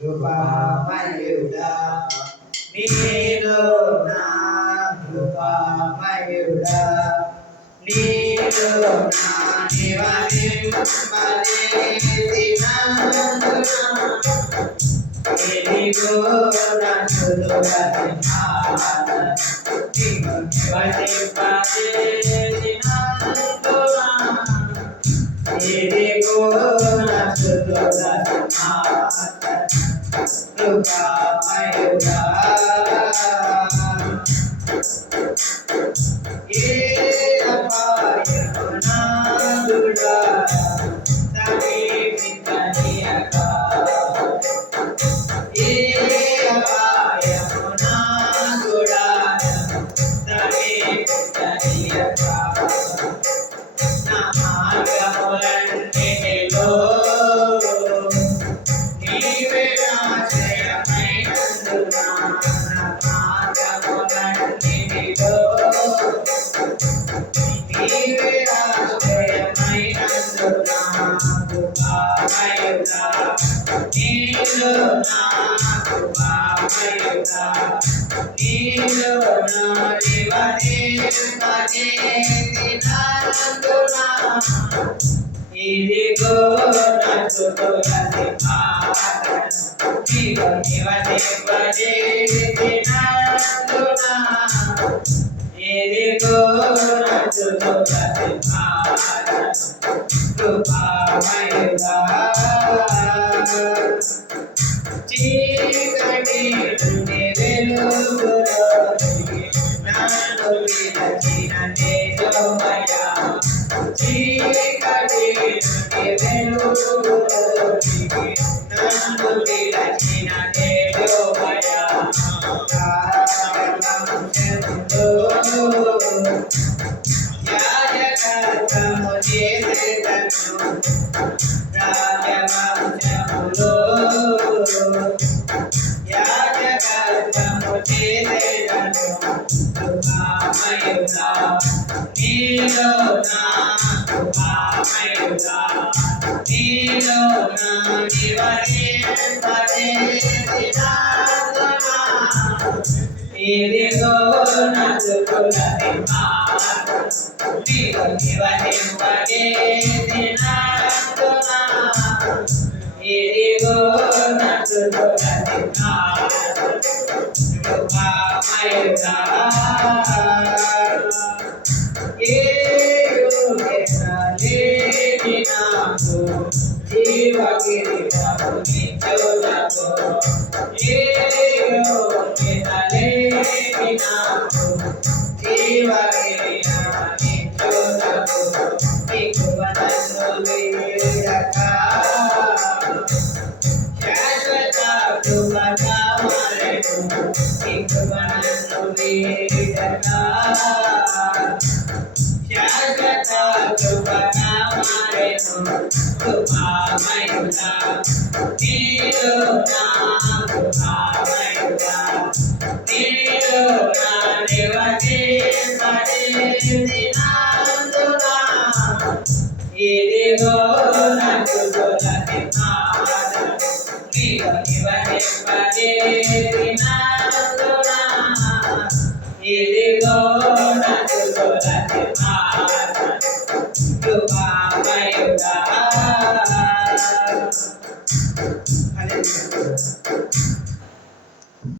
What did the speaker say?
కృపామయుడా నీలో నా కృపామయుడా నీలో నా నివసింపజేసినందున ఇదిగో నా స్తుతుల ఇదిగో నా స్తుతుల కృపామయుడా ఏ అపాయమునాదుడా సమీపించనీయక ఏ అపాయమునాదుడా సమీపించనీయక నా మార్గములన్నిటిలో నీవే ఆశ్రయమైనందున నా మార్గములన్నిటిలో నీవే ఆశ్రయమైనందున కృపామయుడా నీలో నా కృపామయుడా నీలో నా నివసింపజేసినందున ఇదిగో నా స్తుతుల సింహాసనం నీలో నివసింపజేసినందున ఇదిగో నా స్తుతుల సింహాసనం కృపామయుడా చీకటి నుండి వెలుగులోకి నన్ను పిలిచిన యెహోవా చీకటి నుండి వెలుగులోకి నన్ను పిలిచిన యెహోవా యాజకత్వము చేసేదను రాజవంశములో యాజకత్వము చేసేదను కృపామయుడా నీలో నా కృపామయుడా నీలో నా నివసింపజేసినందున ఇదిగో నా స్తుతుల సింహాసనం నీలో నివసింపజేసినందున ఇదిగో నా స్తుతుల సింహాసనం కృపామయుడా ఏ యోగ్యత లేని నాకు జీవకిరీటము నిత్యులకు ఏ యోగ్యత లేని నాకు జీవకిరీటము నిత్యులకు నీకు నన్ను వీడక శాశ్వత కృపగా మరెను నీకు నన్ను వీడక శాశ్వత కృపగా మరెను కృపామయుడా నీలో నా కృపామయుడా నీలో నా నివసింపజేసినందున ఇదిగో నా స్తుతుల సింహాసనం నీలో నివసింపజేసినందున ఇదిగో నా స్తుతుల సింహాసనం కృపామయుడా.